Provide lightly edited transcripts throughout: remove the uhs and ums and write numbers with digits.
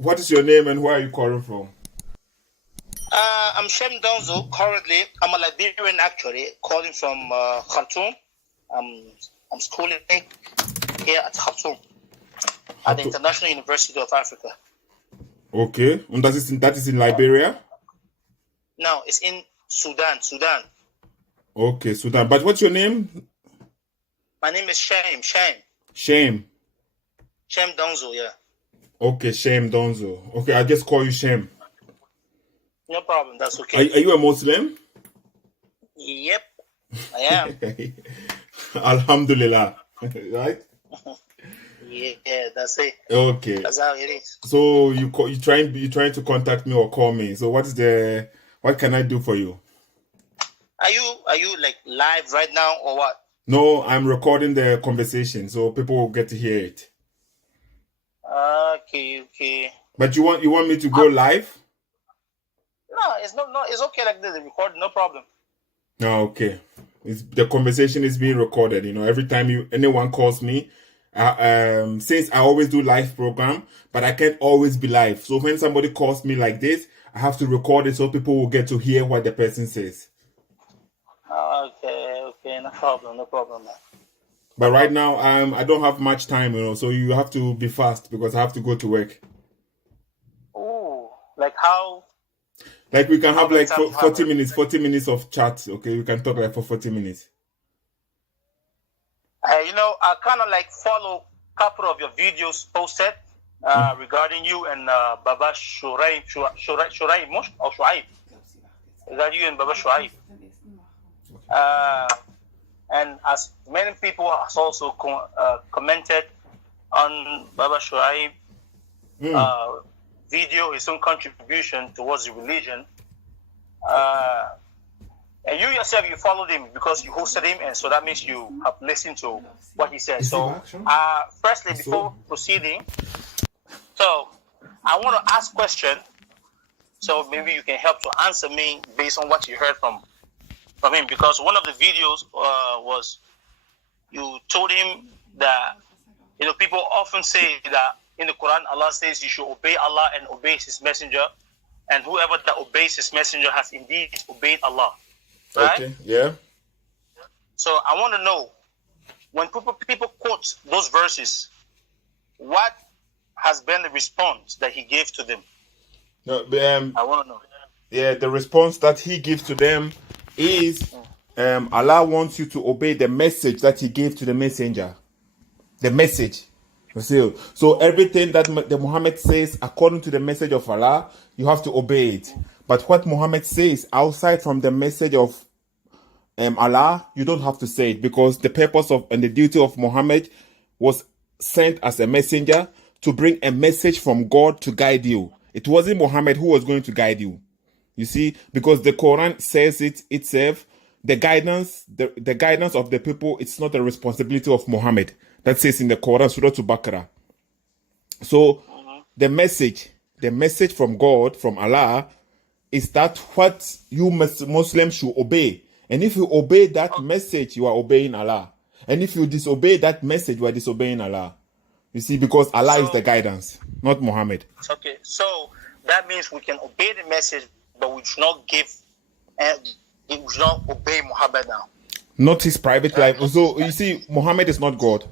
What is your name and where are you calling from? I'm Shem Donzo. Currently, I'm a Liberian actually, calling from Khartoum. I'm schooling here at Khartoum, at the International University of Africa. Okay. And that is in Liberia? No, it's in Sudan. Okay, Sudan. But what's your name? My name is Shem. Shem. Shem Donzo, yeah. Okay, Shem Donzo. Okay, I'll just call you Shem. No problem, that's okay. Are you a Muslim? Yep, I am. Alhamdulillah. Right? Yeah, that's it. Okay. That's how it is. So you're trying to contact me or call me. So what can I do for you? Are you like live right now or what? No, I'm recording the conversation so people will get to hear it. Okay. But you want me to go live? No, it's okay like this. Record, no problem. Oh, okay. The conversation is being recorded. Every time anyone calls me, since I always do live program, but I can't always be live. So when somebody calls me like this, I have to record it so people will get to hear what the person says. Okay, no problem. Man. But right now, I don't have much time, so you have to be fast because I have to go to work. Ooh, like how? Like we can have like 40 minutes of chat. Okay, we can talk like for 40 minutes. I kind of like follow a couple of your videos posted regarding you and Baba Shuaib. Regarding you and Baba Shuaib. And as many people have also commented on Baba Shuaib video, his own contribution towards the religion. And you yourself, you followed him because you hosted him, and so that means you have listened to what he said. So, firstly, before proceeding, so I want to ask a question, so maybe you can help to answer me based on what you heard from him, because one of the videos was you told him that people often say that in the Quran Allah says you should obey Allah and obey His Messenger, and whoever that obeys His Messenger has indeed obeyed Allah. Right? Okay. Yeah. So I want to know, when people quote those verses, what has been the response that he gave to them? No, I want to know. Yeah, the response that he gives to them is Allah wants you to obey the message that he gave to the messenger. The message. So everything that the Muhammad says according to the message of Allah, you have to obey it. But what Muhammad says outside from the message of Allah, you don't have to say it, because the purpose of and the duty of Muhammad was sent as a messenger to bring a message from God to guide you. It wasn't Muhammad who was going to guide you. You see, because the Quran says it itself, the guidance of the people, it's not the responsibility of Muhammad. That says in the Quran, Surah Al-Baqarah. So the message from God, from Allah, is that what you Muslims should obey. And if you obey that message, you are obeying Allah. And if you disobey that message, you are disobeying Allah. You see, because Allah is the guidance, not Muhammad. Okay, so that means we can obey the message, but we should not we should not obey Muhammad now. Not his private life. So you see, Muhammad is not God.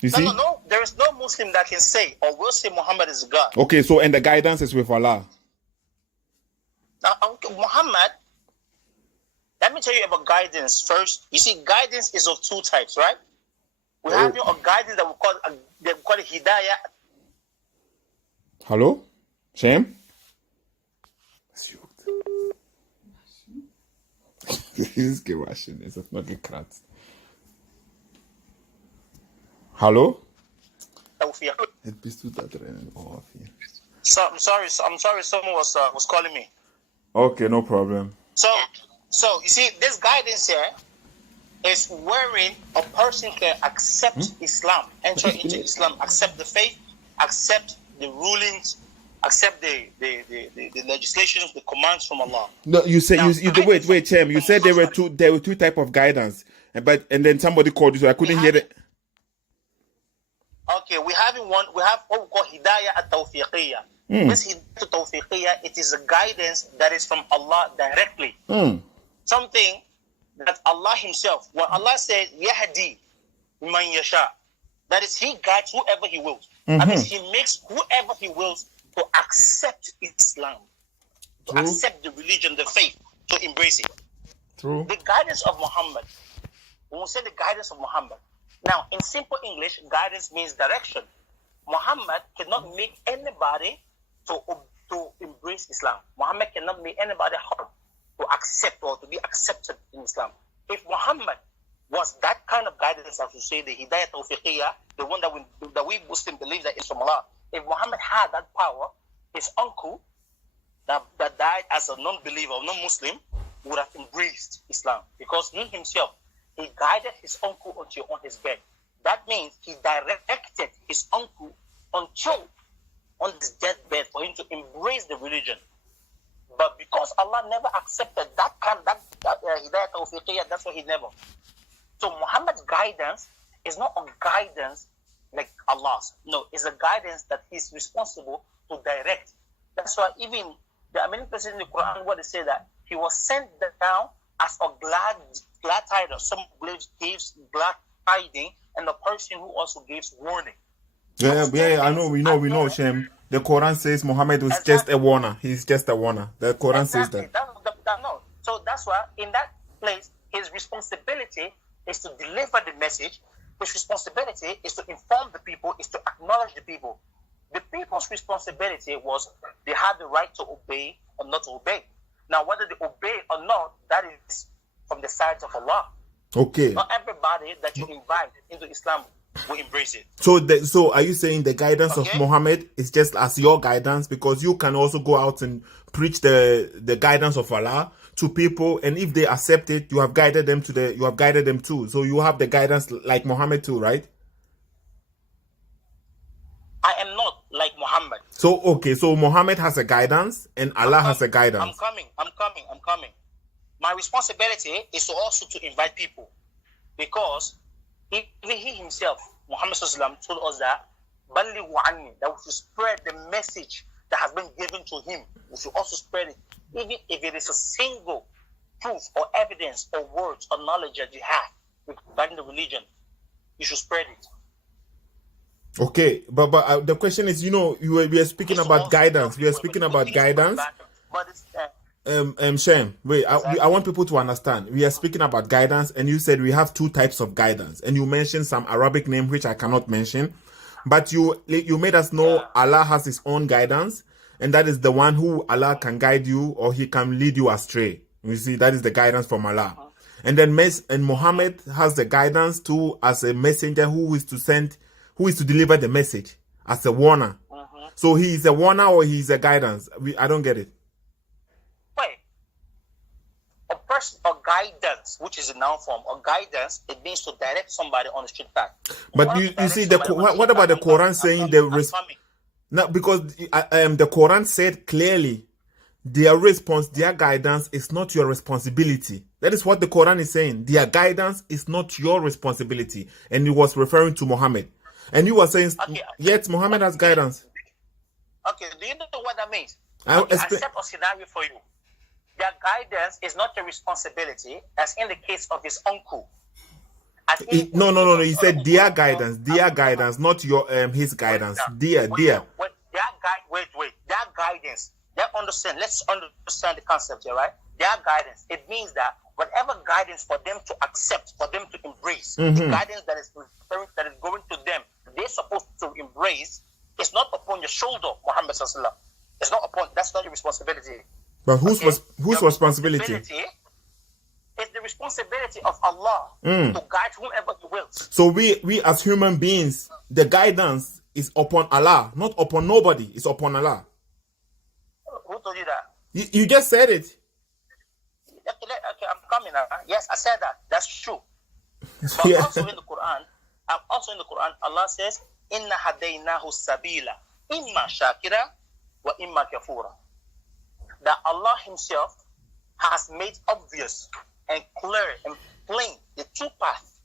You see? No. There is no Muslim that can say or will say Muhammad is God. Okay, so and the guidance is with Allah. Now, Muhammad, let me tell you about guidance first. You see, guidance is of two types, right? We have a guidance that we call it hidayah. Hello? Shem? Dieses Gewaschen ist auf mal gekratzt. Hallo? Jetzt bist du da drin. Oh, so, I'm sorry someone was calling me. Okay, no problem. So you see, this guidance here is wherein a person can accept Islam, enter into Islam, accept the faith, accept the rulings, accept the legislations, the commands from Allah. No, you said wait, Chem. You said there were two type of guidance, and then somebody called you, so I couldn't hear it. Okay, we have what we call hidayah at-tawfiqiyya. This hidayah at-tawfiqiyya, it is a guidance that is from Allah directly. Something that Allah himself, when Allah says, Yahdi man yasha, that is, he guides whoever he wills. That means he makes whoever he wills to accept Islam, to accept the religion, the faith, to embrace it. True. The guidance of Muhammad, when we say the guidance of Muhammad, now in simple English, guidance means direction. Muhammad cannot make anybody to embrace Islam. Muhammad cannot make anybody hard to accept or to be accepted in Islam. If Muhammad was that kind of guidance, as you say, the hidayah tawfiqiyya, the one that we Muslims believe that is from Allah, if Muhammad had that power, his uncle that died as a non-believer, non-Muslim, would have embraced Islam, because he himself, he guided his uncle until on his bed. That means he directed his uncle until on his deathbed for him to embrace the religion. But because Allah never accepted that hidayah tawfiqiyya, that's why he never. So Muhammad's guidance is not a guidance like Allah's. No, it's a guidance that he's responsible to direct. That's why even there are many places in the Quran where they say that he was sent down as a glad tidings. Some gives glad tidings, and the person who also gives warning. Yeah, I know, we know, Shem. The Quran says Muhammad was just a warner. He's just a warner. The Quran says that. No. So that's why in that place, his responsibility is to deliver the message. His responsibility is to inform the people, is to acknowledge the people. The people's responsibility was they had the right to obey or not to obey. Now, whether they obey or not, that is from the side of Allah. Okay. Not everybody that you invite into Islam will embrace it. So are you saying the guidance of Muhammad is just as your guidance? Because you can also go out and preach the guidance of Allah to people, and if they accept it, you have guided them too. So you have the guidance like Muhammad too, right? I am not like Muhammad. So Muhammad has a guidance and Allah has a guidance. I'm coming. My responsibility is to also to invite people, because even he himself, Muhammad Sallallahu told us that Ballighu anni, that we should spread the message that has been given to him. We should also spread it, even if it is a single proof or evidence or words or knowledge that you have regarding the religion. You should spread it. Okay, but the question is, we are speaking about guidance. We are speaking about guidance. But it's, Shem, wait, I want people to understand. We are speaking about guidance, and you said we have two types of guidance, and you mentioned some Arabic name which I cannot mention, but you made us know Allah has his own guidance, and that is the one who Allah can guide you or he can lead you astray. You see, that is the guidance from Allah. And then Muhammad has the guidance too as a messenger who is to deliver the message as a warner. So he is a warner or he is a guidance? I don't get it. Wait. A person or guidance, which is a noun form, or guidance, it means to direct somebody on the straight path. But you see, what about the Quran saying no, because the Quran said clearly, their guidance is not your responsibility. That is what the Quran is saying. Their guidance is not your responsibility, and it was referring to Muhammad. And you were saying, yet Muhammad has guidance. Okay, do you know what that means? I set a scenario for you. Their guidance is not your responsibility, as in the case of his uncle. No. He said their guidance, not your his guidance. Their. Wait. Their guidance. Let's understand the concept here, right? Their guidance. It means that whatever guidance for them to accept, for them to embrace, the guidance that is going to them, they're supposed to embrace, is not upon your shoulder, Muhammad Sallallahu. It's not upon. That's not your responsibility. But whose responsibility? It's the responsibility of Allah to guide whomever He wills. So we as human beings, the guidance is upon Allah, not upon nobody. It's upon Allah. Who told you that? You just said it. Okay, I'm coming now. Yes, I said that. That's true. But also in the Quran, Allah says, "Inna hadaynahu sabila, imma shakira wa imma kafura." That Allah Himself has made obvious and clear and plain the two paths.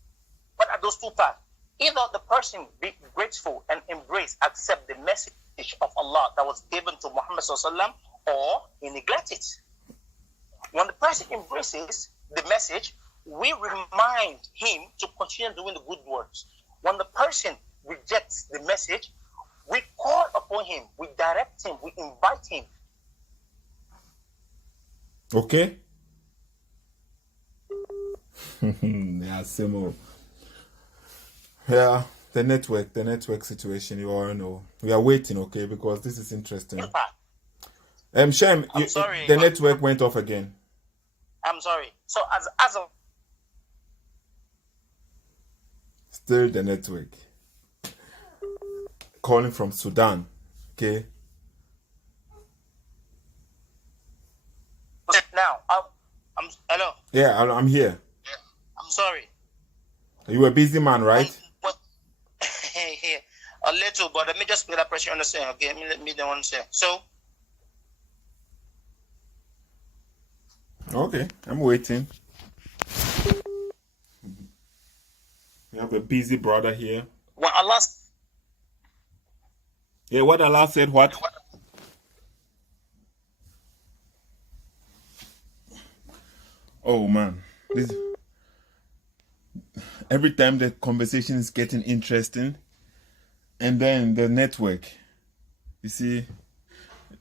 What are those two paths? either the person be grateful and embrace, accept the message of Allah that was given to Muhammad sallallahu, or he neglect it. When the person embraces the message, we remind him to continue doing the good works. When the person rejects the message, we call upon him, we direct him, we invite him. Okay. Yeah, Simo. Yeah, the network situation, you all know. We are waiting, okay, because this is interesting. Shem, sorry. The network went off again. I'm sorry. So as a still the network. Calling from Sudan, okay. Now, hello. Yeah, I'm here. I'm sorry. You a busy man, right? A little, but let me just put that pressure on the same. Okay, let me the one say. So. Okay, I'm waiting. We have a busy brother here. When Allah. Yeah, what Allah said, what? Oh man, every time the conversation is getting interesting, and then the network, you see,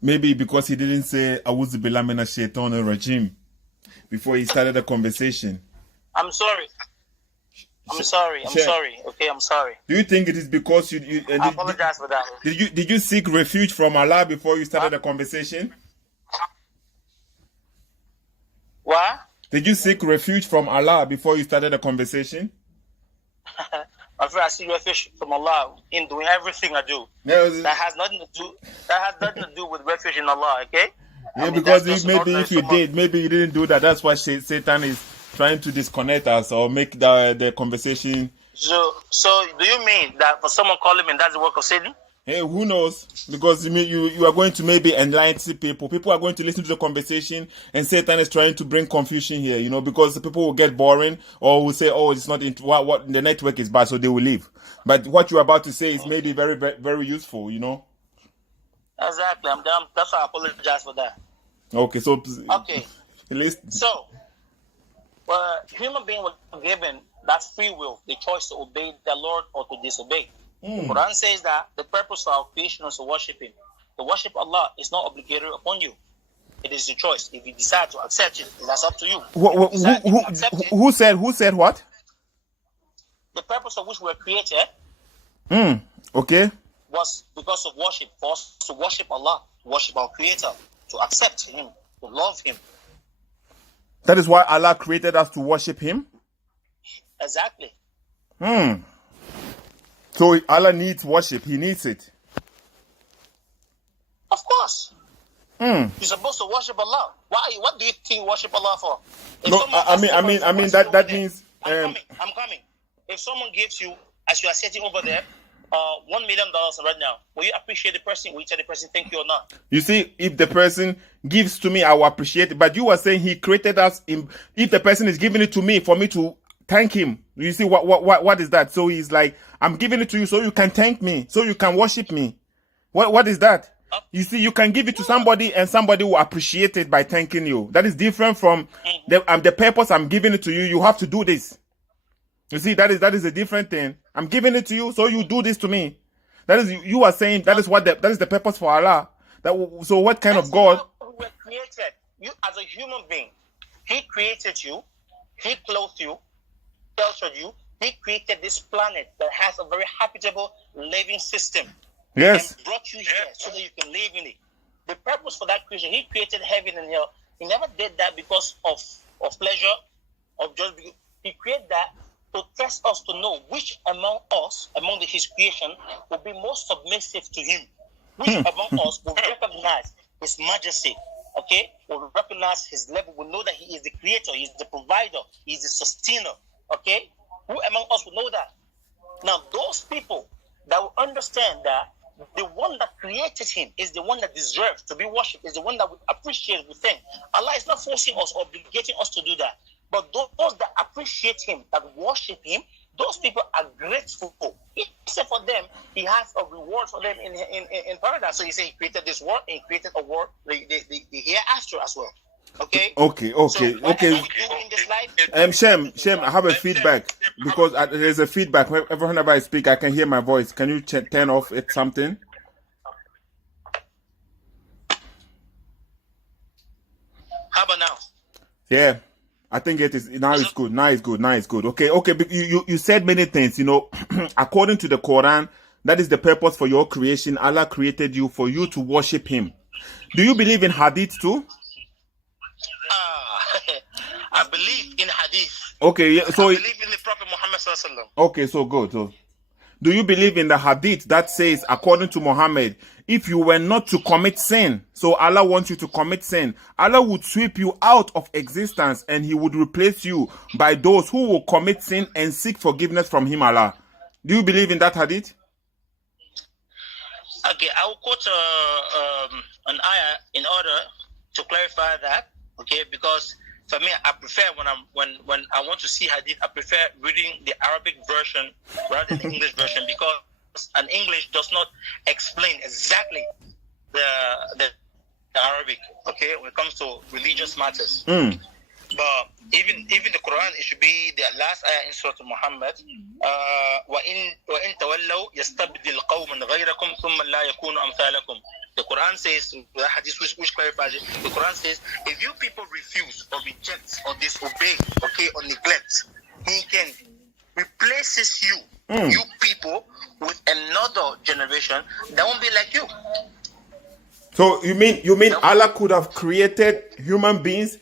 maybe because he didn't say Awuzu Billahi Minash Shaitanir Rajim before he started the conversation. I'm sorry. I'm sorry. Okay, I'm sorry. Do you think it is because you I apologize for that. Did you seek refuge from Allah before you started the conversation? What? Did you seek refuge from Allah before you started the conversation? My friend, I seek refuge from Allah in doing everything I do. Yeah, that has nothing to do with refuge in Allah. Okay? Yeah, because if you did, maybe you didn't do that. That's why Satan is trying to disconnect us or make the conversation. So do you mean that for someone calling me, that's the work of Satan? Hey, who knows? Because you are going to maybe enlighten people. People are going to listen to the conversation, and Satan is trying to bring confusion here. You know, because people will get boring or will say, "Oh, it's not what the network is bad," so they will leave. But what you're about to say is maybe very, very, very useful. You know. Exactly. I'm done. That's why I apologize for that. Okay. So. Okay. So, human beings were given that free will, the choice to obey the Lord or to disobey. Quran says that the purpose of our creation is to worship Him. To worship Allah is not obligatory upon you. It is your choice. If you decide to accept it, that's up to you. Who said what? The purpose of which we were created. Okay. Was because of worship. For us to worship Allah, to worship our Creator, to accept Him, to love Him. That is why Allah created us to worship Him? Exactly. So Allah needs worship. He needs it. Of course. You're supposed to worship Allah. Why? What do you think worship Allah for? No, I mean that means. I'm coming. If someone gives you, as you are sitting over there, $1 million right now, will you appreciate the person? Will you tell the person thank you or not? You see, if the person gives to me, I will appreciate it. But you are saying He created us. If the person is giving it to me for me to thank Him, you see what is that? So He's like, I'm giving it to you so you can thank me, so you can worship me. What is that? You see, you can give it to somebody and somebody will appreciate it by thanking you. That is different from the purpose. I'm giving it to you. You have to do this. You see, that is a different thing. I'm giving it to you, so you do this to me. That is, you are saying that is the purpose for Allah. So what kind of God? You were created. You as a human being, He created you. He clothed you, sheltered you. He created this planet that has a very habitable living system. Yes. And brought you here so that you can live in it. The purpose for that creation, He created heaven and hell. He never did that because of pleasure, of just because. He created that to test us to know which among us, among His creation, will be most submissive to Him. Which among us will recognize His majesty, okay? Will recognize His level, will know that He is the creator, He is the provider, He is the sustainer, okay? Who among us will know that? Now, those people that will understand that the one that created Him is the one that deserves to be worshipped, is the one that we appreciate, we thank. Allah is not forcing us or obligating us to do that. But those that appreciate Him, that worship Him, those people are grateful. He said for them, he has a reward for them in paradise. So he said he created this world and he created a world, the hereafter as well. Okay. Okay. So in this life, Shem, I have a feedback because there's a feedback. Whenever I speak, I can hear my voice. Can you turn off it something? How about now? Yeah, I think it is. Now it's good. Now it's good. Okay. But you said many things. You know, according to the Quran, that is the purpose for your creation. Allah created you for you to worship Him. Do you believe in Hadith too? I believe in Hadith. Okay, yeah, so I believe in the Prophet Muhammad sallallahu alaihi wasallam. Okay, so good. So, do you believe in the Hadith that says, according to Muhammad, if you were not to commit sin, so Allah wants you to commit sin, Allah would sweep you out of existence and He would replace you by those who will commit sin and seek forgiveness from Him, Allah. Do you believe in that Hadith? Okay, I will quote an ayah in order to clarify that. Okay, because for me, I prefer when I want to see Hadith, I prefer reading the Arabic version rather than the English version, because an English does not explain exactly the Arabic. Okay, when it comes to religious matters. But even the Quran, it should be the last ayah in Surah Muhammad. وَإِن تَوَلَّوْا يَسْتَبْدِلْ قَوْمًا غَيْرَكُمْ ثُمَّ لَا يَكُونُوا أَمْثَالَكُمْ. The Quran says, the hadith which clarifies it, the Quran says, if you people refuse or reject or disobey, okay, or neglect, He can replaces you people, with another generation that won't be like you. So you mean Allah could have created human beings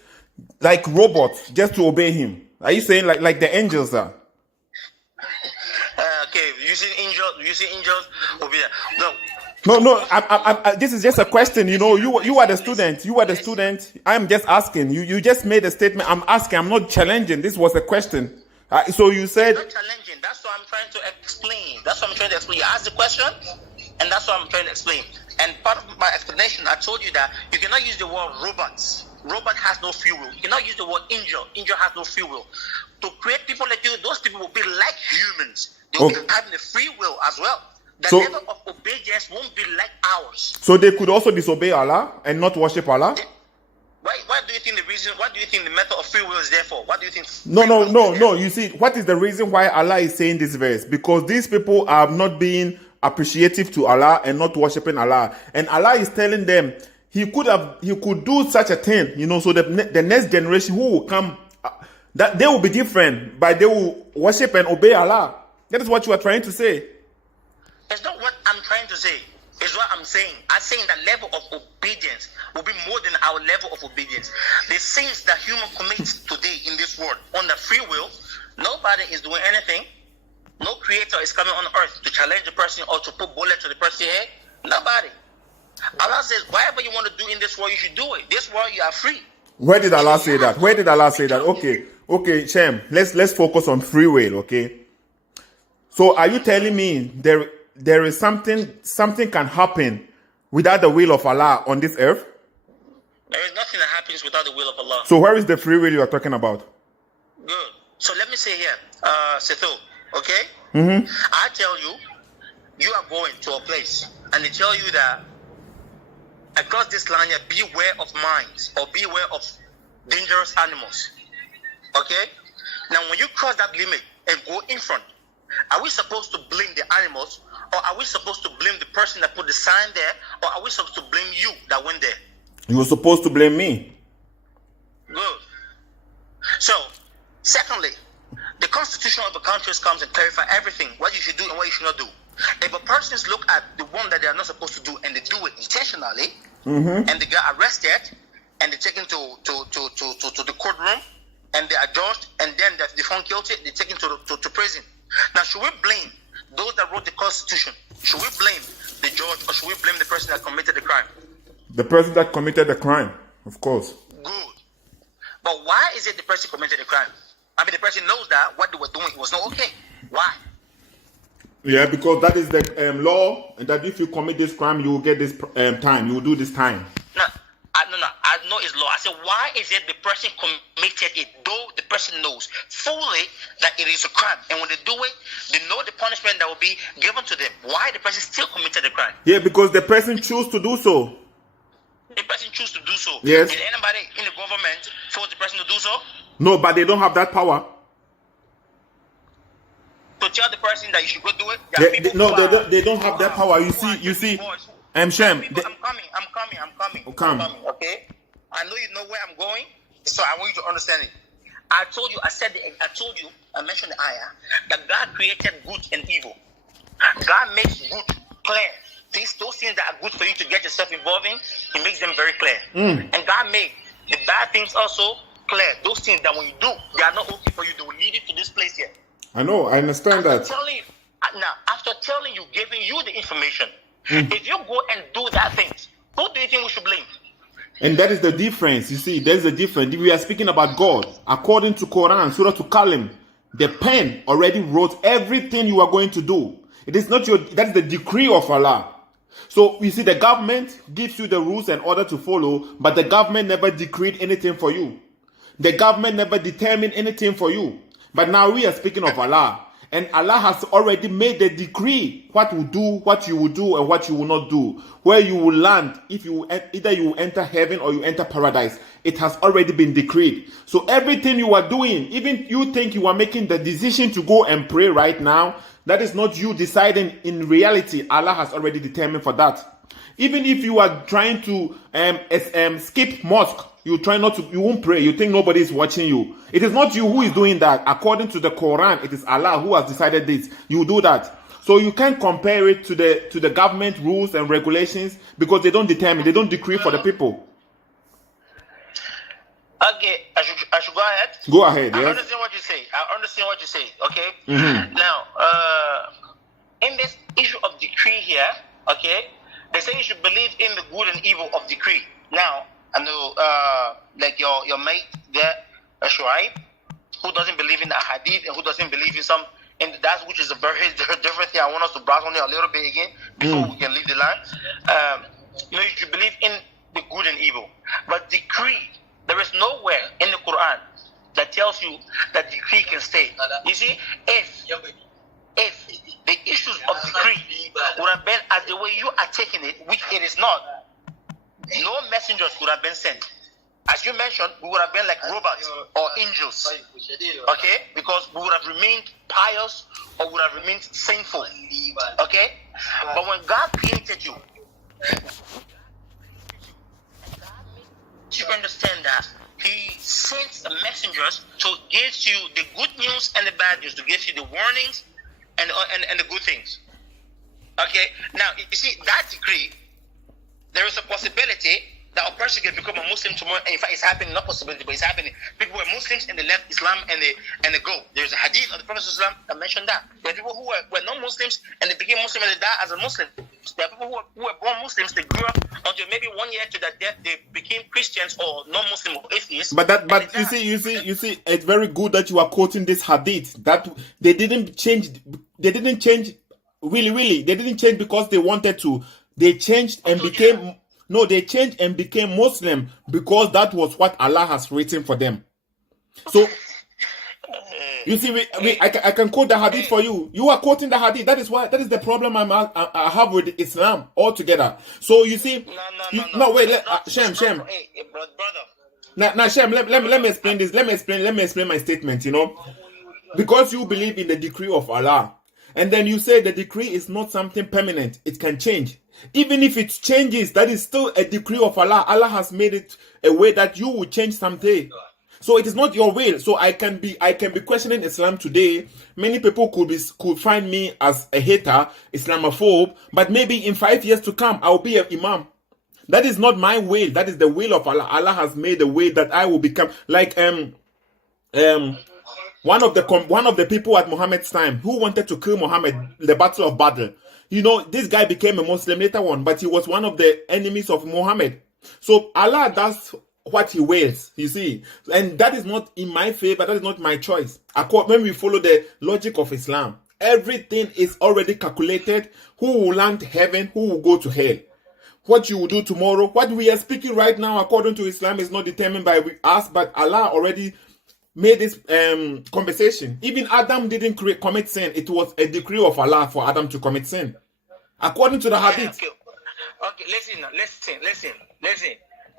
like robots just to obey Him? Are you saying like the angels are? Okay, using angels obey. No. This is just a question. You know, you are the student. You are the student. I'm just asking. You just made a statement. I'm asking. I'm not challenging. This was a question. So you said. I'm not challenging. That's what I'm trying to explain. You asked the question, and that's what I'm trying to explain. And part of my explanation, I told you that you cannot use the word robots. Robot has no free will. You cannot use the word angel. Angel has no free will. To create people like you, those people will be like humans. They will be having a free will as well. The level of obedience won't be like ours. So they could also disobey Allah and not worship Allah? Why do you think the reason? What do you think the method of free will is there for? What do you think? No. You see, what is the reason why Allah is saying this verse? Because these people are not being appreciative to Allah and not worshiping Allah. And Allah is telling them He could do such a thing, you know, so the next generation who will come, that they will be different, but they will worship and obey Allah. That is what you are trying to say. It's not what I'm trying to say. It's what I'm saying. I'm saying that level of obedience will be more than our level of obedience. The sins that human commits today in this world on the free will, nobody is doing anything. No creator is coming on earth to challenge the person or to put bullet to the person's head. Nobody. Allah says, whatever you want to do in this world, you should do it. This world, you are free. Where did Allah say that? Okay, Shem, let's focus on free will, okay? So are you telling me there is something can happen without the will of Allah on this earth? There is nothing that happens without the will of Allah. So where is the free will you are talking about? Good. So let me say here, Sethoo, okay? Mm-hmm. I tell you, you are going to a place, and they tell you that across this land, beware of mines or beware of dangerous animals. Okay? Now, when you cross that limit and go in front, are we supposed to blame the animals, or are we supposed to blame the person that put the sign there, or are we supposed to blame you that went there? You were supposed to blame me. Good. So, secondly, the constitution of the countries comes and clarify everything, what you should do and what you should not do. If a person look at the one that they are not supposed to do and they do it intentionally, and they get arrested and they're taken to the courtroom and they are judged, and then if they found guilty, they're taken to prison. Now, should we blame those that wrote the constitution? Should we blame the judge, or should we blame the person that committed the crime? The person that committed the crime, of course. Good. But why is it the person committed the crime? I mean, the person knows that what they were doing was not okay. Why? Yeah, because that is the law, and that if you commit this crime, you will get this time. You will do this time. No, I know it's law. I said, why is it the person committed it, though the person knows fully that it is a crime, and when they do it, they know the punishment that will be given to them. Why the person still committed the crime? Yeah, because the person choose to do so. The person choose to do so. Yes. Did anybody in the government force the person to do so? No, but they don't have that power. To tell the person that you should go do it. They don't have that power. You see. Shem. I'm coming. Okay. I know you know where I'm going, so I want you to understand it. I told you, I mentioned the ayah that God created good and evil. God makes good clear. Those things that are good for you to get yourself involved in, He makes them very clear. And God made the bad things also clear. Those things that when you do, they are not okay for you. They will lead you to this place here. I know, I understand that. After telling you, giving you the information, if you go and do that things, who do you think we should blame? And that is the difference. You see, there's the difference. We are speaking about God. According to Quran, Surah to Kalim, the pen already wrote everything you are going to do. It is not that is the decree of Allah. So you see, the government gives you the rules and order to follow, but the government never decreed anything for you. The government never determined anything for you. But now we are speaking of Allah. And Allah has already made the decree what you will do, and what you will not do. Where you will land, either you will enter heaven or you enter paradise. It has already been decreed. So everything you are doing, even you think you are making the decision to go and pray right now, that is not you deciding. In reality, Allah has already determined for that. Even if you are trying to skip mosque, you won't pray. You think nobody is watching you. It is not you who is doing that. According to the Quran, it is Allah who has decided this. You do that. So you can't compare it to the government rules and regulations, because they don't determine, they don't decree for the people. Okay, I should go ahead? Go ahead, yes. I understand what you say, okay? Now, in this issue of decree here, okay, they say you should believe in the good and evil of decree. Now, I know, like your mate there, Shuaib, who doesn't believe in the hadith and who doesn't believe in that, which is a very different thing. I want us to browse on it a little bit again before we can leave the line. You should believe in the good and evil. But decree, there is nowhere in the Quran that tells you that decree can stay. You see, if the issues of decree would have been as the way you are taking it, which it is not, no messengers would have been sent. As you mentioned, we would have been like robots or angels. Okay? Because we would have remained pious or would have remained sinful. Okay? But when God created you, you understand that He sends the messengers to give you the good news and the bad news, to give you the warnings and the good things. Okay? Now, you see, that decree, there is a possibility that a person can become a Muslim tomorrow. In fact, it's happening, not possibility, but it's happening. People were Muslims and they left Islam and they go. There's a hadith of the Prophet that mentioned that. There are people who were non-Muslims and they became Muslim and they died as a Muslim. There are people who were born Muslims, they grew up until maybe 1 year to their death, they became Christians or non-Muslim or atheists. But you see, it's very good that you are quoting this hadith. That they didn't change really. They didn't change because they wanted to. They changed and became Muslim because that was what Allah has written for them. So you see, I can quote the hadith for you. You are quoting the hadith. That is the problem I have with Islam altogether. So you see, Shem. Hey, brother. Now, Shem, let me explain this. Let me explain my statement. You know, because you believe in the decree of Allah, and then you say the decree is not something permanent. It can change. Even if it changes, that is still a decree of Allah. Allah has made it a way that you will change someday. So it is not your will. So I can be questioning Islam today. Many people could find me as a hater, Islamophobe, but maybe in 5 years to come, I'll be an imam. That is not my will. That is the will of Allah. Allah has made a way that I will become like one of the people at Muhammad's time who wanted to kill Muhammad, the Battle of Badr. You know, this guy became a Muslim later on, but he was one of the enemies of Muhammad. So Allah does what He wills, you see. And that is not in my favor, that is not my choice. When we follow the logic of Islam, everything is already calculated. Who will land heaven, who will go to hell. What you will do tomorrow, what we are speaking right now, according to Islam, is not determined by us, but Allah already made this conversation. Even Adam didn't commit sin. It was a decree of Allah for Adam to commit sin, according to the hadith. Okay, listen.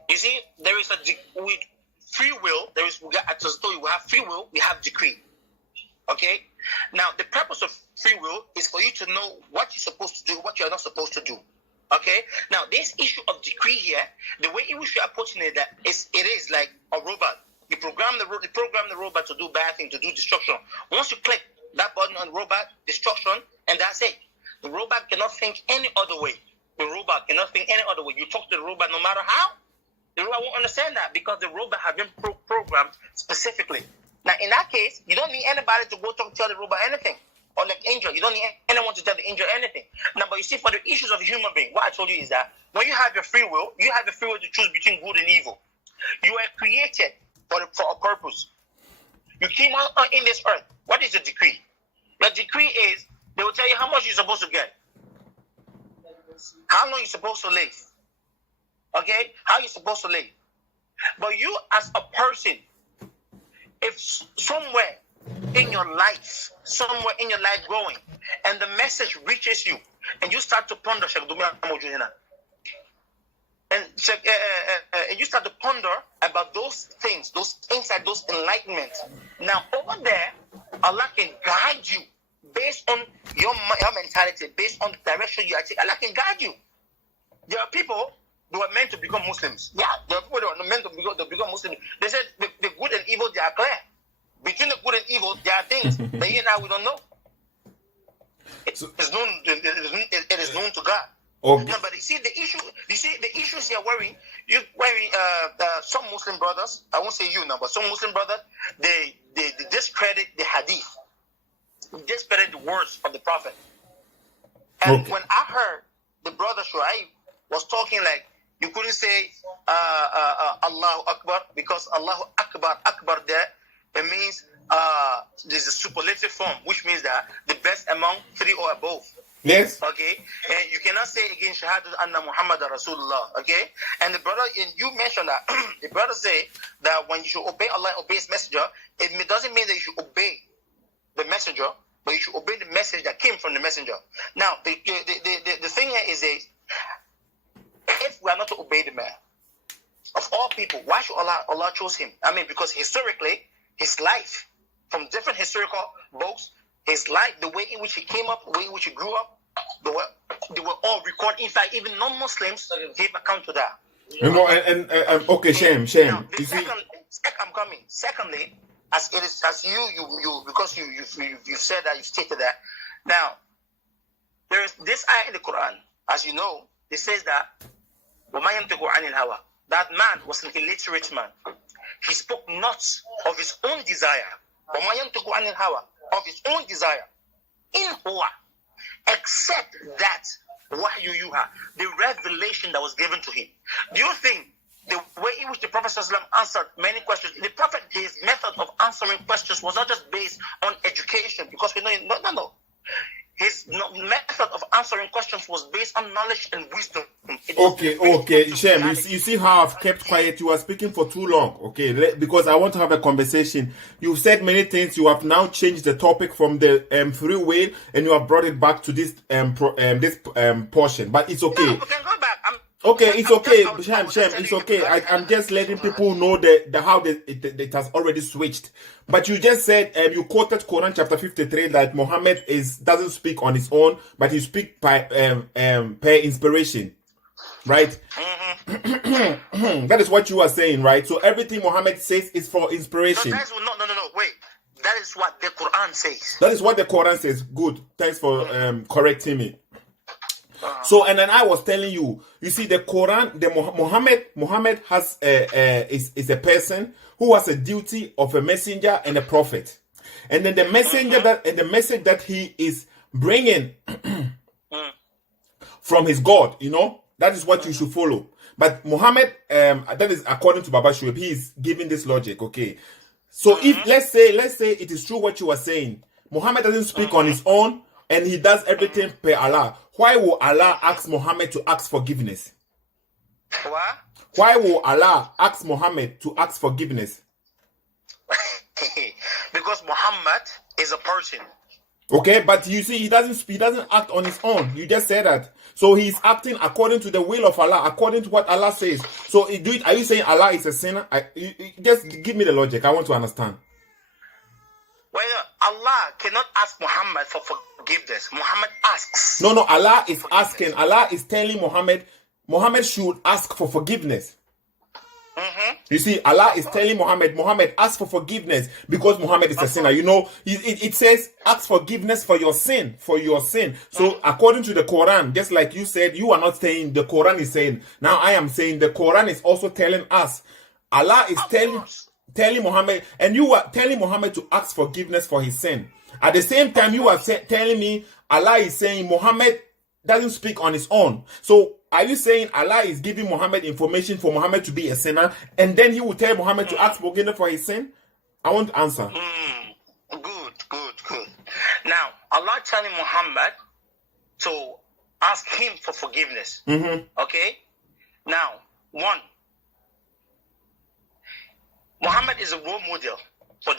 You see, there is with free will. We have free will. We have decree. Okay. Now, the purpose of free will is for you to know what you're supposed to do, what you are not supposed to do. Okay. Now, this issue of decree here, the way in which we are approaching it, it is like a robot. You program the robot to do bad things, to do destruction. Once you click that button on robot, destruction, and that's it. The robot cannot think any other way. The robot cannot think any other way. You talk to the robot no matter how, the robot won't understand that because the robot has been programmed specifically. Now, in that case, you don't need anybody to go tell the robot anything. Or like angel, you don't need anyone to tell the angel anything. Now, but you see, for the issues of a human being, what I told you is that when you have your free will, you have the free will to choose between good and evil. You are created for a purpose. You came out in this earth. What is the decree? The decree is they will tell you how much you're supposed to get, how long you're supposed to live, okay? How you're supposed to live. But you as a person, if somewhere in your life growing, and the message reaches you, and you start to ponder, and you start to ponder about those things, those insights, those enlightenment. Now, over there, Allah can guide you based on your mentality, based on the direction you are taking. Allah can guide you. There are people who are meant to become Muslims. Yeah, there are people who are meant to become Muslims. They said the good and evil, they are clear. Between the good and evil, there are things that you and I, we don't know. It is known to God. Okay. No, but you see the issues you're worrying. Some Muslim brothers, I won't say you now, but some Muslim brothers, they discredit the hadith, discredit the words of the Prophet. And when I heard the brother Shuaib was talking like you couldn't say Allahu Akbar because Allahu Akbar there, it means there's a superlative form, which means that the best among three or above. Yes. Okay. And you cannot say again Shahada Anna Muhammad Rasulullah. Okay. And the brother, and you mentioned that the brother say that when you should obey Allah, obey His messenger, it doesn't mean that you should obey the messenger, but you should obey the message that came from the messenger. Now, the thing here is if we are not to obey the man of all people, why should Allah choose him? I mean, because historically, his life, from different historical books, his life, the way in which he came up, the way in which he grew up, they were all recorded. In fact, even non-Muslims gave account to that. You know, okay, shame. Now, I'm coming. Secondly, as you because you said that, you stated that. Now, there is this ayah in the Quran, as you know, it says that that man was an illiterate man. He spoke not of his own desire. Of his own desire. In huwa, except that wahyuha, the revelation that was given to him. Do you think the way in which the Prophet ﷺ answered many questions, the Prophet, his method of answering questions was not just based on education, because we know, no. His method of answering questions was based on knowledge and wisdom. Okay, Shem, you see how I've kept quiet? You are speaking for too long, okay? Because I want to have a conversation. You've said many things. You have now changed the topic from the free will, and you have brought it back to this portion. But it's okay. No, we can go back. It's okay, Shem, it's okay. I'm just letting people know how it has already switched. But you just said, you quoted Quran chapter 53 that Muhammad doesn't speak on his own, but he speaks per inspiration, right? Mm-hmm. That is what you are saying, right? So everything Muhammad says is for inspiration. No, wait. That is what the Quran says. That is what the Quran says. Good. Thanks for correcting me. So, and then I was telling you, you see, the Quran, Muhammad has is a person who has a duty of a messenger and a prophet, and then the messenger the message that he is bringing from his God, that is what you should follow. But Muhammad, that is according to Baba Shuaib, he is giving this logic, okay? So if let's say it is true what you are saying, Muhammad doesn't speak on his own, and he does everything per Allah. Why will Allah ask Muhammad to ask forgiveness? What? Why will Allah ask Muhammad to ask forgiveness? Because Muhammad is a person. Okay, but you see, he doesn't act on his own. You just said that. So he's acting according to the will of Allah, according to what Allah says. So are you saying Allah is a sinner? Just give me the logic. I want to understand. Well, Allah cannot ask Muhammad for forgiveness. Muhammad asks. No, Allah is asking. Allah is telling Muhammad should ask for forgiveness. You see, Allah is telling Muhammad, ask for forgiveness because Muhammad is a sinner. You know, it says, ask forgiveness for your sin, So according to the Quran, just like you said, you are not saying, the Quran is saying. Now I am saying the Quran is also telling us. Allah is telling Muhammad, and you are telling Muhammad to ask forgiveness for his sin. At the same time, you are telling me, Allah is saying Muhammad doesn't speak on his own. So are you saying Allah is giving Muhammad information for Muhammad to be a sinner, and then he will tell Muhammad to ask forgiveness for his sin? I want to answer. Good. Now, Allah telling Muhammad to ask him for forgiveness. Okay? Now, one, Muhammad is a role model for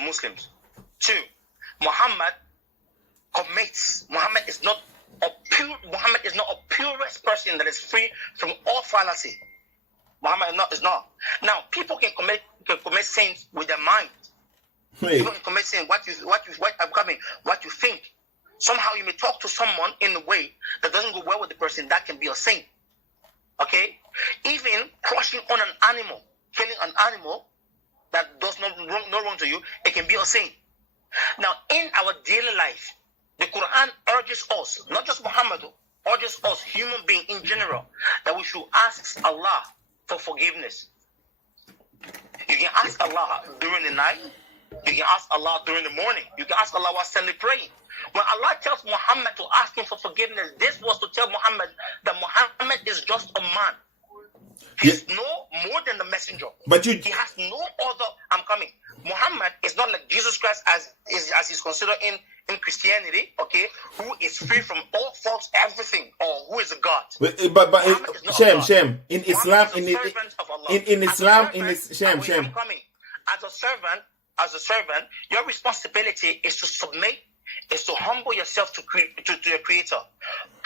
Muslims. Two, Muhammad is not a purest person that is free from all fallacy. Muhammad is not. Now, people can commit sins with their mind. People can commit sins what you think. Somehow you may talk to someone in a way that doesn't go well with the person. That can be a sin. Okay? Even crushing on an animal, killing an animal that does no wrong to you, it can be a sin. Now, in our daily life, the Quran urges us, not just Muhammad, urges us, human beings in general, that we should ask Allah for forgiveness. You can ask Allah during the night. You can ask Allah during the morning. You can ask Allah while standing praying. When Allah tells Muhammad to ask him for forgiveness, this was to tell Muhammad that Muhammad is just a man. He's no more than the messenger. But he has no other. I'm coming. Muhammad is not like Jesus Christ as is considered in Christianity, okay, who is free from all faults, everything, or who is a God. But Shem, in Islam, Shem. As a servant, your responsibility is to submit, is to humble yourself to your Creator.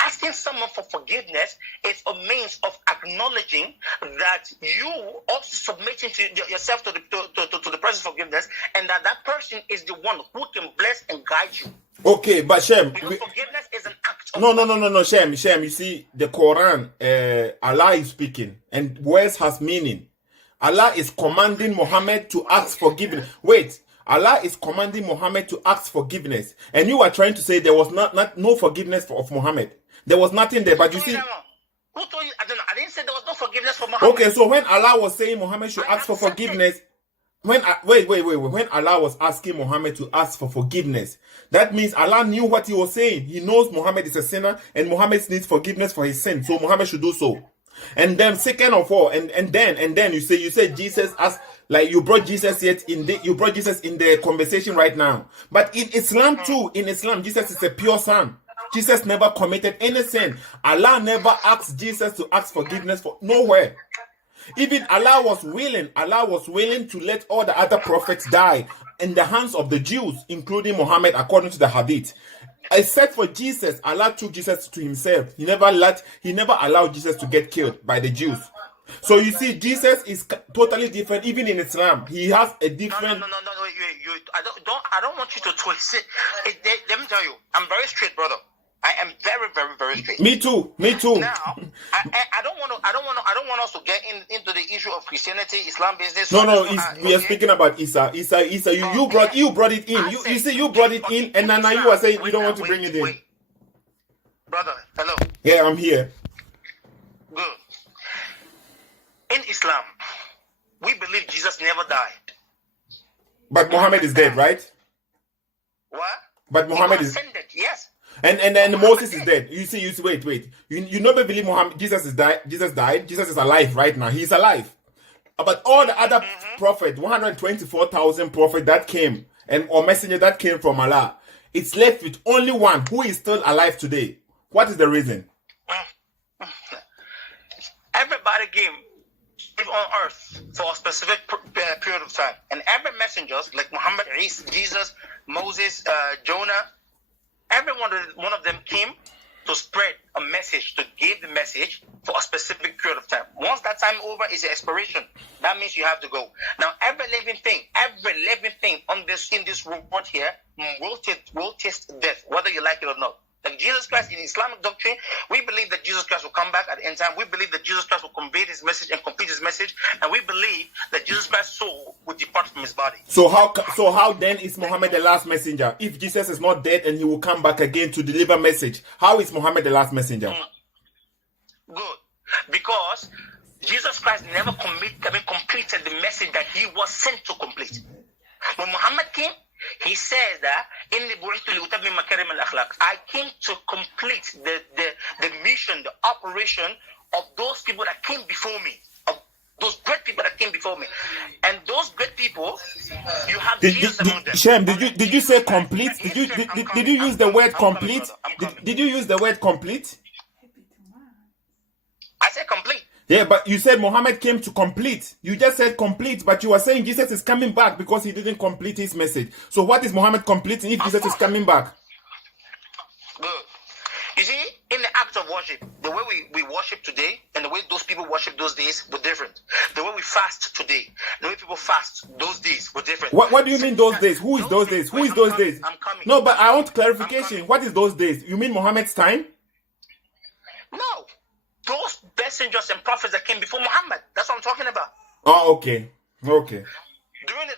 Asking someone for forgiveness is a means of acknowledging that you also submitting yourself to the person's forgiveness, and that person is the one who can bless and guide you. Okay, but Shem, because forgiveness is an act of no, Shem, you see, the Quran, Allah is speaking, and words has meaning. Allah is commanding Muhammad to ask forgiveness. Wait, Allah is commanding Muhammad to ask forgiveness, and you are trying to say there was no forgiveness of Muhammad. There was nothing there, but you see. Who told you? I don't know. I didn't say there was no forgiveness for Muhammad. Okay, so when Allah was saying Muhammad should ask for forgiveness, when Allah was asking Muhammad to ask for forgiveness, that means Allah knew what he was saying. He knows Muhammad is a sinner, and Muhammad needs forgiveness for his sin, so Muhammad should do so. And then second of all, and then you said Jesus as like you brought Jesus in the conversation right now. But in Islam too, Jesus is a pure son. Jesus never committed any sin. Allah never asked Jesus to ask forgiveness for nowhere. Even Allah was willing to let all the other prophets die in the hands of the Jews, including Muhammad, according to the Hadith. Except for Jesus, Allah took Jesus to himself. He never allowed Jesus to get killed by the Jews. So you see, Jesus is totally different. Even in Islam, he has a different. No. I don't want you to twist it. Let me tell you, I'm very straight, brother. I am very, very, very straight. Me too. Now, I don't want us to get into the issue of Christianity, Islam business. No. We are speaking about Isa. You brought it in. You brought it in, and now you are saying you don't want to bring it in. Brother, hello. Yeah, I'm here. Good. In Islam, we believe Jesus never died. But Muhammad is dead, right? What? But Muhammad is ascended, yes. And Moses is dead. You see, wait. You never believe Jesus died. Jesus is alive right now. He's alive. But all the other prophets, 124,000 prophets that came, or messenger that came from Allah, it's left with only one who is still alive today. What is the reason? everybody came on earth for a specific period of time. And every messengers, like Muhammad, Isa, Jesus, Moses, Jonah, every one of them came to spread a message, to give the message for a specific period of time. Once that time over is the expiration, that means you have to go. Now, every living thing in this world here will taste death, whether you like it or not. Like Jesus Christ, in Islamic doctrine, we believe that Jesus Christ will come back at the end time. We believe that Jesus Christ will convey his message and complete his message. And we believe that Jesus Christ's soul will depart from his body. So how then is Muhammad the last messenger? If Jesus is not dead and he will come back again to deliver message, how is Muhammad the last messenger? Good. Because Jesus Christ never completed the message that he was sent to complete. When Muhammad came, he says that I came to complete the mission, the operation of those people that came before me, of those great people that came before me. And those great people, you have Jesus among them. Shem, did you say complete? Did you use the word complete? Did you use the word complete? I said complete. Yeah, but you said Muhammad came to complete. You just said complete, but you were saying Jesus is coming back because he didn't complete his message. So what is Muhammad completing if Jesus is coming back? Good. You see, in the act of worship, the way we worship today and the way those people worship those days were different. The way we fast today, the way people fast those days were different. What do you mean those days? Who is those days? Who is those days? I'm coming. No, but I want clarification. What is those days? You mean Muhammad's time? No. Those messengers and prophets that came before Muhammad. That's what I'm talking about. Oh, okay. Okay.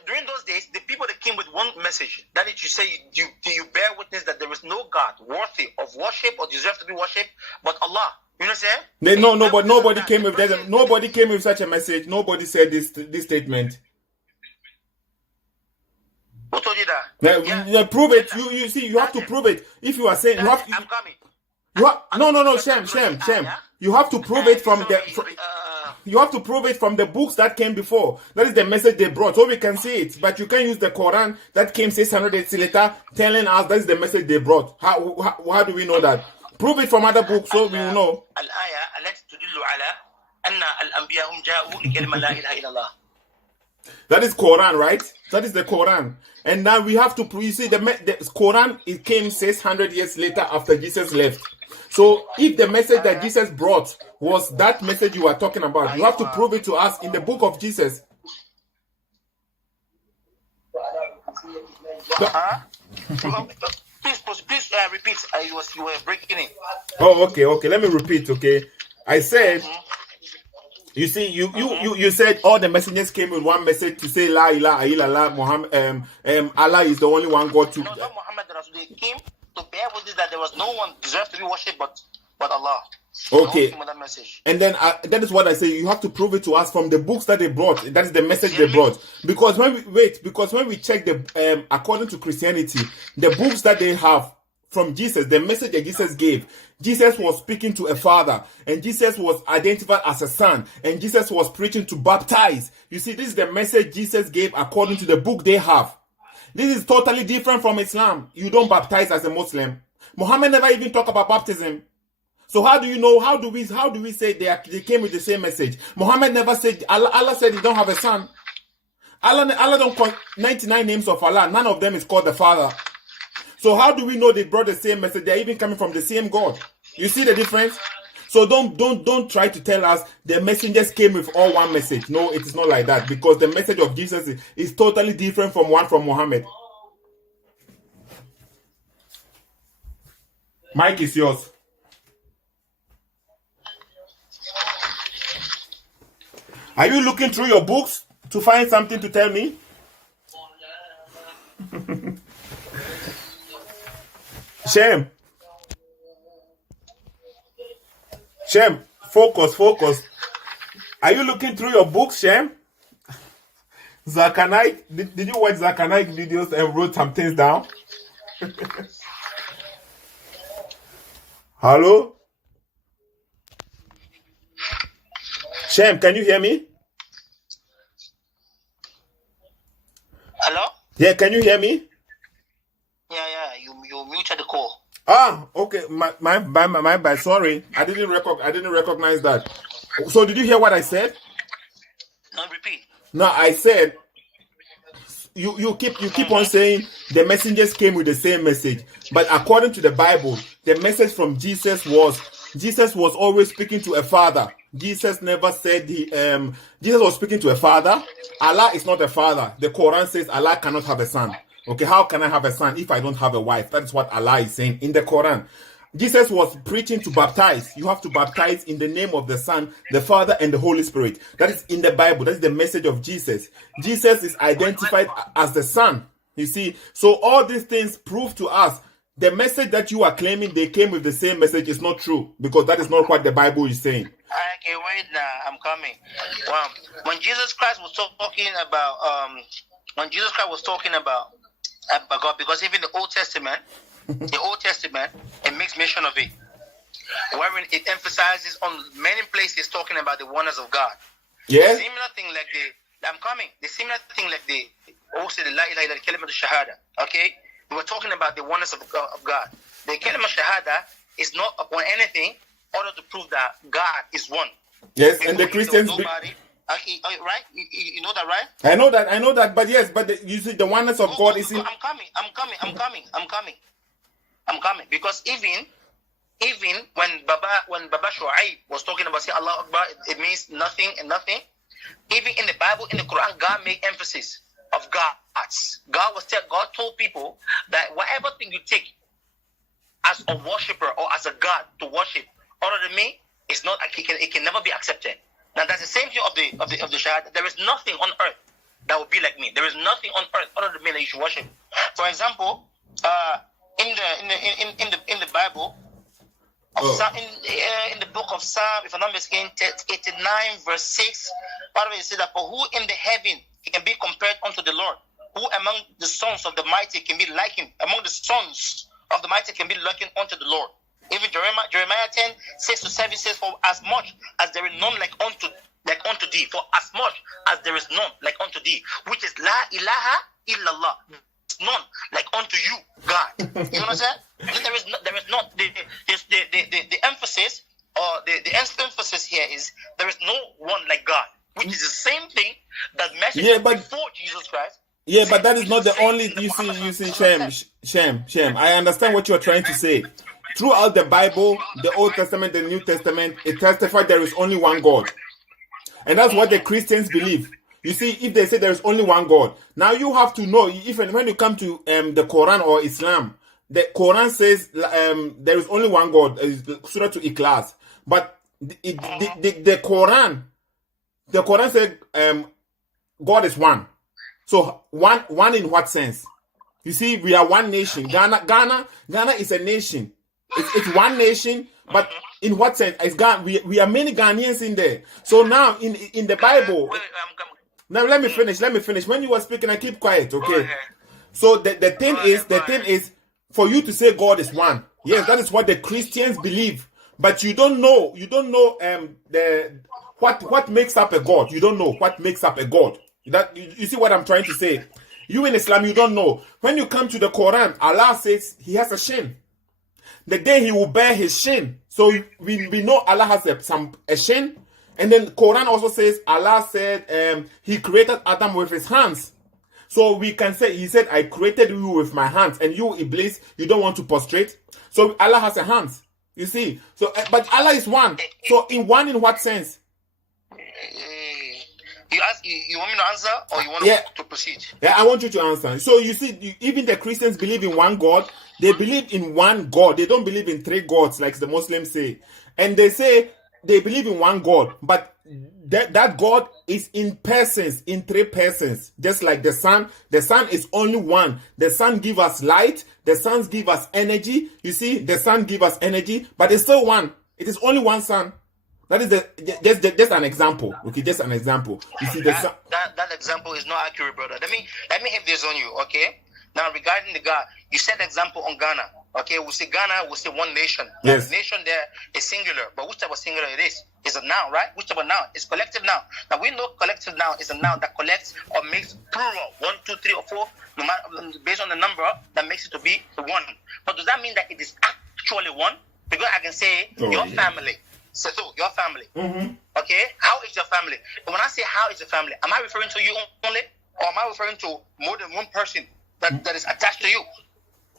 During those days, the people that came with one message, that is to say, you bear witness that there is no God worthy of worship or deserve to be worshipped but Allah. You know what I'm saying? But nobody came with that. Nobody came with such a message. Nobody said this statement. Who told you that? Yeah, prove it. You see, you have to prove it. If you are saying you have to, I'm coming. No, Shem. You have to prove it from you have to prove it from the books that came before. That is the message they brought. So we can see it. But you can't use the Quran that came 600 years later telling us that is the message they brought. How do we know that? Prove it from other books so we will know. That is Quran, right? That is the Quran. And now we have to prove. You see, the Quran, it came 600 years later after Jesus left. So if the message that Jesus brought was that message you are talking about, you have to prove it to us in the book of Jesus. Please repeat. You were breaking it. Oh, okay. Let me repeat, okay? I said, you see, you said all the messengers came with one message to say La ilaha illallah, Muhammad, Allah is the only one God to. No, not Muhammad. They came to bear with this that there was no one deserved to be worshipped but Allah. Okay. And then that is what I say. You have to prove it to us from the books that they brought. That is the message they brought. Because when we check the according to Christianity, the books that they have from Jesus, the message that Jesus gave, Jesus was speaking to a father, and Jesus was identified as a son, and Jesus was preaching to baptize. You see, this is the message Jesus gave according to the book they have. This is totally different from Islam. You don't baptize as a Muslim. Muhammad never even talked about baptism. So how do you know? How do we say they came with the same message? Muhammad never said. Allah said he don't have a son. Allah don't call 99 names of Allah. None of them is called the Father. So how do we know they brought the same message? They're even coming from the same God. You see the difference? So don't try to tell us the messengers came with all one message. No, it is not like that, because the message of Jesus is totally different from one from Muhammad. Mike is yours. Are you looking through your books to find something to tell me? Shem, focus. Are you looking through your books, Shem? Zakanai, did you watch Zakanai videos and wrote some things down? Hello? Shem, can you hear me? Hello? Yeah, can you hear me? Yeah, you muted the call. Ah, okay. My bad. Sorry, I didn't recognize that. So did you hear what I said? No, repeat. No, I said you keep on saying the messengers came with the same message, but according to the Bible, the message from Jesus was always speaking to a father. Jesus never said Jesus was speaking to a father. Allah is not a father. The Quran says Allah cannot have a son. Okay, how can I have a son if I don't have a wife? That is what Allah is saying in the Quran. Jesus was preaching to baptize. You have to baptize in the name of the Son, the Father, and the Holy Spirit. That is in the Bible. That is the message of Jesus. Jesus is identified as the Son. You see, so all these things prove to us the message that you are claiming they came with the same message is not true, because that is not what the Bible is saying. Okay, wait now. I'm coming. When Jesus Christ was talking about God, because even the Old Testament, it makes mention of it, wherein it emphasizes on many places talking about the oneness of God. Yeah. The similar thing like the similar thing like the also the la ilaha illallah kalimat shahada. Okay, we were talking about the oneness of God. The kalimat shahada is not upon anything other to prove that God is one. Yes, and the Christians. Okay, right? You know that, right? I know that, but yes, but you see, the oneness of God is in. I'm coming because even when Baba Shu'aib was talking about say Allah Akbar, it means nothing and nothing. Even in the Bible, in the Quran, God made emphasis of gods. God told people that whatever thing you take as a worshipper or as a God to worship other than me, it's not. It can never be accepted. Now that's the same thing of the Shahada. There is nothing on earth that will be like me. There is nothing on earth other than me that you should worship. For example, in the Bible, in the book of Psalm, if I'm not mistaken, 89 verse 6, by the way, it says that for who in the heaven can be compared unto the Lord? Who among the sons of the mighty can be likened? Among the sons of the mighty can be likened unto the Lord. Even Jeremiah 10, 6-7 says, for as much as there is none like unto thee, for as much as there is none like unto thee, which is la ilaha illallah. None like unto you, God. You understand? There is not the emphasis or the emphasis here is there is no one like God, which is the same thing that message before Jesus Christ. Yeah, but that is not the only. You see, Shem. I understand what you are trying to say. Throughout the Bible, the Old Testament, the New Testament, it testifies there is only one God. And that's what the Christians believe. You see, if they say there is only one God, now you have to know, even when you come to the Quran or Islam, the Quran says there is only one God, Surah to Ikhlas. But the Quran said God is one. So one in what sense? You see, we are one nation. Ghana is a nation. It's one nation, but in what sense? It's we are many Ghanaians in there. So now in the Bible. Now let me finish. When you were speaking, I keep quiet, okay? So the thing is for you to say God is one. Yes, that is what the Christians believe. But you don't know what makes up a God. You don't know what makes up a God. That you see what I'm trying to say? You in Islam, you don't know. When you come to the Quran, Allah says he has a shin. The day he will bear his shin. So we know Allah has a shin. And then Quran also says, Allah said he created Adam with his hands. So we can say, he said, I created you with my hands. And you, Iblis, you don't want to prostrate. So Allah has a hands. You see? So, but Allah is one. So in what sense? You want me to answer or you want to proceed? Yeah, I want you to answer. So you see, even the Christians believe in one God. They believe in one God. They don't believe in three gods like the Muslims say. And they say they believe in one God. But that God is in persons, in three persons. Just like the sun. The sun is only one. The sun gives us light. The sun gives us energy. You see, the sun gives us energy. But it's still one. It is only one sun. That is just an example. Okay, just an example. You see, that example is not accurate, brother. Let me hit this on you, okay? Now, regarding the God, you said example on Ghana. Okay, we say Ghana, we say one nation. Yes. The nation there is singular, but which type of singular it is? It's a noun, right? Which type of noun? It's collective noun. Now, we know collective noun is a noun that collects or makes plural, 1, 2, 3, or 4, no matter, based on the number that makes it to be one. But does that mean that it is actually one? Because I can say your family. Sethoo, your family. Okay? How is your family? And when I say how is your family, am I referring to you only? Or am I referring to more than one person that is attached to you?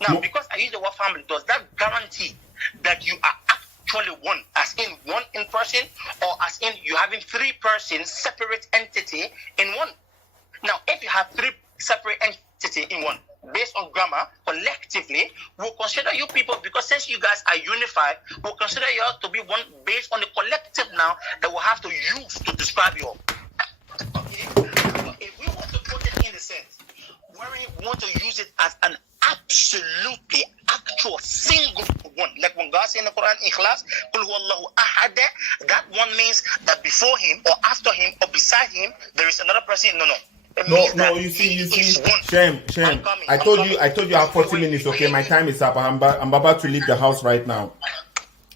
Now, because I use the word family, does that guarantee that you are actually one, as in one in person, or as in you having three persons, separate entity in one? Now, if you have three separate entity in one, based on grammar, collectively, we'll consider you people, because since you guys are unified, we'll consider you all to be one based on the collective now that we'll have to use to describe you all. Okay? If we want to put it in the sense where we want to use it as an absolutely actual single one, like when God said in the Quran, Ikhlas, Qul huwallahu ahad, that one means that before him or after him or beside him there is another person. No, you see, Shem. I told you I have 40 minutes. Okay, my time is up. I'm about to leave the house right now.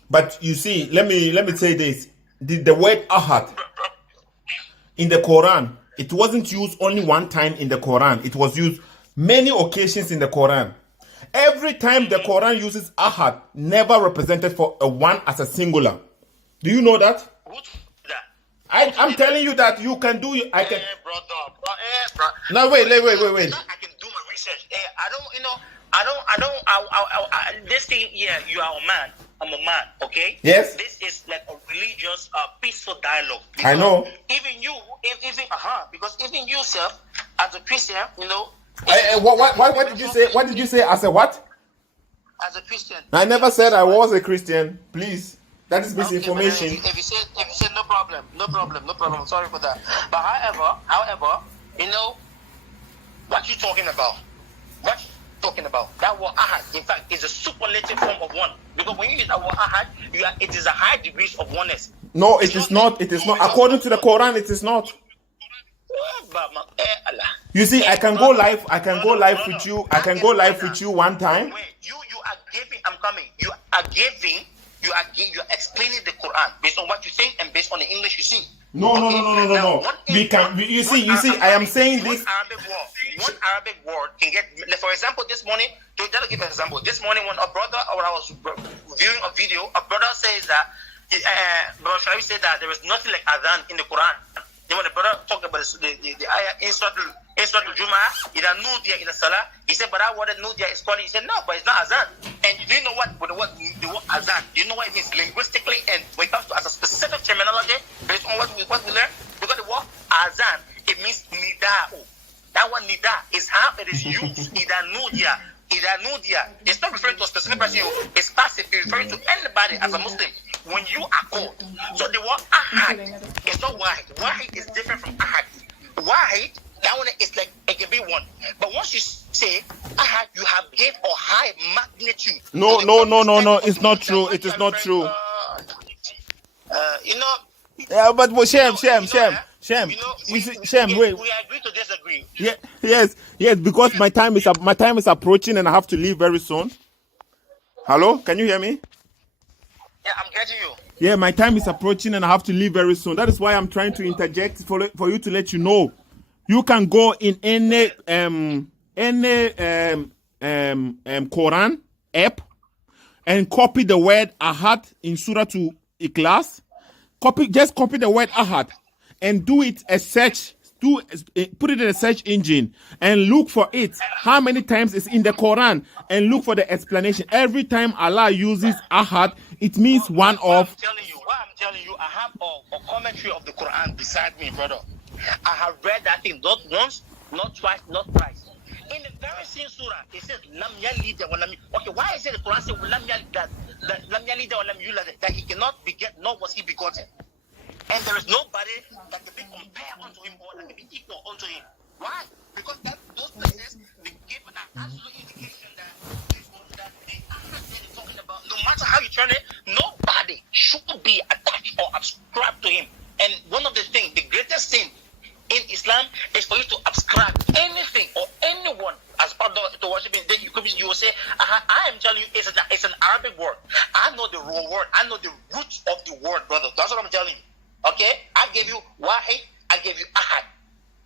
But you see, let me say this: the word ahad in the Quran, it wasn't used only one time in the Quran. It was used many occasions in the Quran. Every time the Quran uses ahad, never represented for a one as a singular. Do you know that? I'm telling you that you can do. I can. Brother. No, wait. I can do my research. This thing here, you are a man. I'm a man. Okay. Yes. This is like a religious, peaceful dialogue. I know. Even you, because even yourself, as a Christian, What did you say? What did you say as a what? As a Christian. I never said I was a Christian. Please. That is misinformation. Okay, if you said no problem. Sorry for that. But however, what you talking about? That word ahad, in fact, is a superlative form of one. Because when you use that word ahad, it is a high degree of oneness. No, it is not. It is not. According to the Quran, it is not. You see, I can go live with you. I can go live with you one time. Wait, you are giving. I'm coming. You are giving. You are explaining the Quran based on what you think and based on the English you see. No. You see. I am saying this. One Arabic word can get. Like for example, this morning. I'll give an example. This morning, when I was viewing a video, a brother says that. Brother Sharifi said that there is nothing like adhan in the Quran. Then when the brother talked about the ayah in Surah Al-Jumu'ah, ila nudiya ila salah, he said, but that word nudiya is calling. He said, no, but it's not azan. And do you know what the word azan? Do you know what it means linguistically and when it comes to as a specific terminology based on what we learn? Because the word azan, it means nida'u. That one nida is how it is used. Ida nudiya. It's not referring to a specific person. It's passive. It's referring to anybody as a Muslim. When you are called. So the word ahad is not wahid. Wahid is different from ahad. Wahid, that one is like it can be one. But once you say ahad, you have gave a high magnitude. No. It's not true. It is not true. Yeah, but Shem. Wait. We agree to disagree. Yeah. Yes. Because my time is approaching and I have to leave very soon. Hello, can you hear me? Yeah, I'm getting you. Yeah, my time is approaching and I have to leave very soon. That is why I'm trying to interject for you to let you know. You can go in any Quran app and copy the word ahad in Surah to Ikhlas. Just copy the word ahad and do it a search. Put it in a search engine and look for it. How many times it's in the Quran and look for the explanation. Every time Allah uses ahad, it means one of. I'm telling you, I have a commentary of the Quran beside me, brother. I have read that thing not once, not twice, not thrice. In the very same surah, it says lam yalid wa lam. Okay, why is it the Quran says lam yalid that lam yalid wa lam yulad, that he cannot beget, nor was he begotten? And there is nobody that can be compared unto him or that can be equal unto him. Why? Because those places they give an absolute indication that the ahad that is talking about, no matter how you turn it, nobody should be attached or ascribed to him. And one of the things, the greatest sin in Islam is for you to ascribe anything or anyone as part of to worshiping. Then you will say, I am telling you, it's an Arabic word. I know the raw word. I know the roots of the word, brother. That's what I'm telling you. Okay, I gave you wahid, I gave you ahad.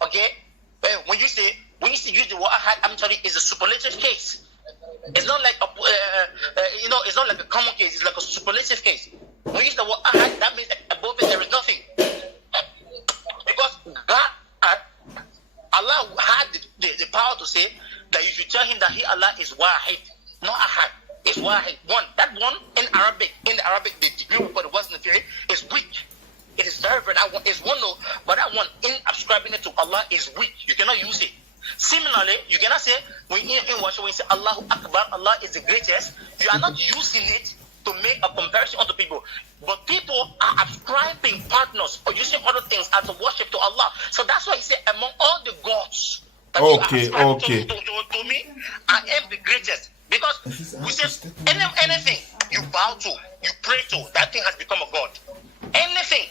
Okay, when you use the word ahad, I'm telling you, it's a superlative case. It's not like it's not like a common case. It's like a superlative case. When you use the word ahad, that means above it there is nothing. Because God, Allah had the power to say that you should tell him that Allah is wahid, not ahad. It's wahid, one. That one in the Arabic, the degree for the words in the theory is weak. It is very, very, that one is one, no, but that one in ascribing it to Allah is weak. You cannot use it. Similarly, you cannot say, when in worship, when you say Allahu Akbar, Allah is the greatest, you are not using it to make a comparison unto people. But people are ascribing partners or using other things as a worship to Allah. So that's why he said, among all the gods that you are ascribing to me, I am the greatest. Because we say anything you bow to, you pray to, that thing has become a god. Anything.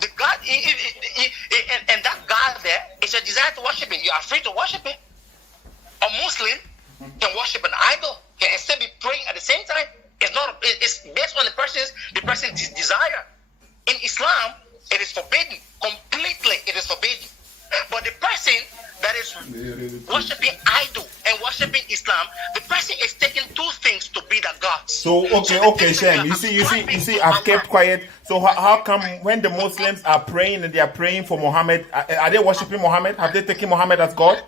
The God, and that God there is a desire to worship it. You are free to worship it. A Muslim can worship an idol, can still be praying at the same time. It's based on the person's desire. In Islam, it is forbidden. Completely, it is forbidden. But the person that is worshiping idol and worshiping Islam, the person is taking two things to be the gods. So okay, Shem. You see, I've kept quiet. So how come when the Muslims are praying and they are praying for Muhammad, are they worshiping Muhammad? Have they taken Muhammad as God?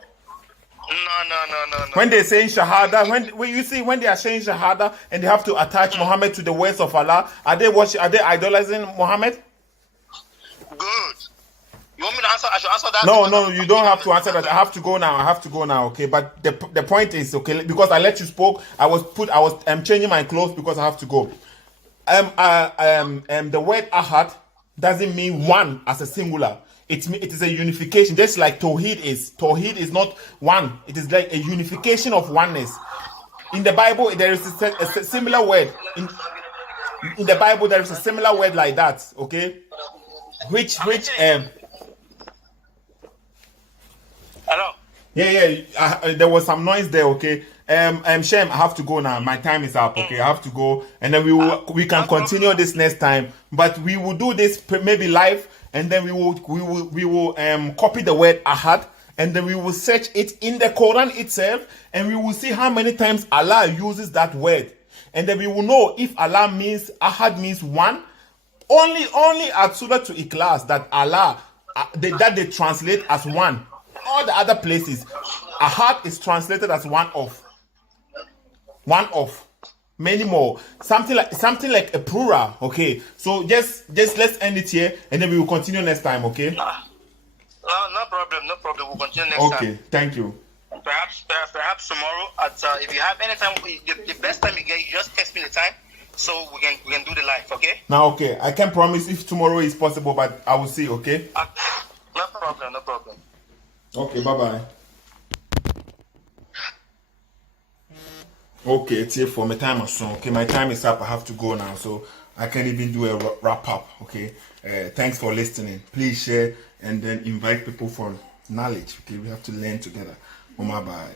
No. When they're saying Shahada, when they are saying Shahada and they have to attach Muhammad to the words of Allah, are they idolizing Muhammad? Good. You want me to answer? I should answer that? No, you don't have to answer that. I have to go now. Okay, but the point is, okay, because I let you spoke, I'm changing my clothes because I have to go. The word ahad doesn't mean one as a singular. It is a unification, just like Tawheed is. Tawheed is not one. It is like a unification of oneness. In the Bible, there is a similar word. In the Bible, there is a similar word like that. Okay, which Hello. Yeah. There was some noise there. Okay. Shem, I have to go now. My time is up. Okay, I have to go, and then we can continue this next time. But we will do this maybe live, and then we will copy the word ahad, and then we will search it in the Quran itself, and we will see how many times Allah uses that word, and then we will know if Allah means ahad means one. Only at Surah to Ikhlas that Allah that they translate as one. All the other places, ahad is translated as one of. Many more. Something like a plural. Okay. So just let's end it here, and then we will continue next time. Okay. No problem. We'll continue next time. Okay. Thank you. Perhaps tomorrow if you have any time, the best time you get, you just text me the time, so we can do the live. Okay. Now, okay. I can't promise if tomorrow is possible, but I will see. Okay. No problem. Okay. Bye. Okay, it's here for my time or so. Okay, my time is up. I have to go now, so I can't even do a wrap up. Okay, thanks for listening. Please share and then invite people for knowledge. Okay, we have to learn together. Bye.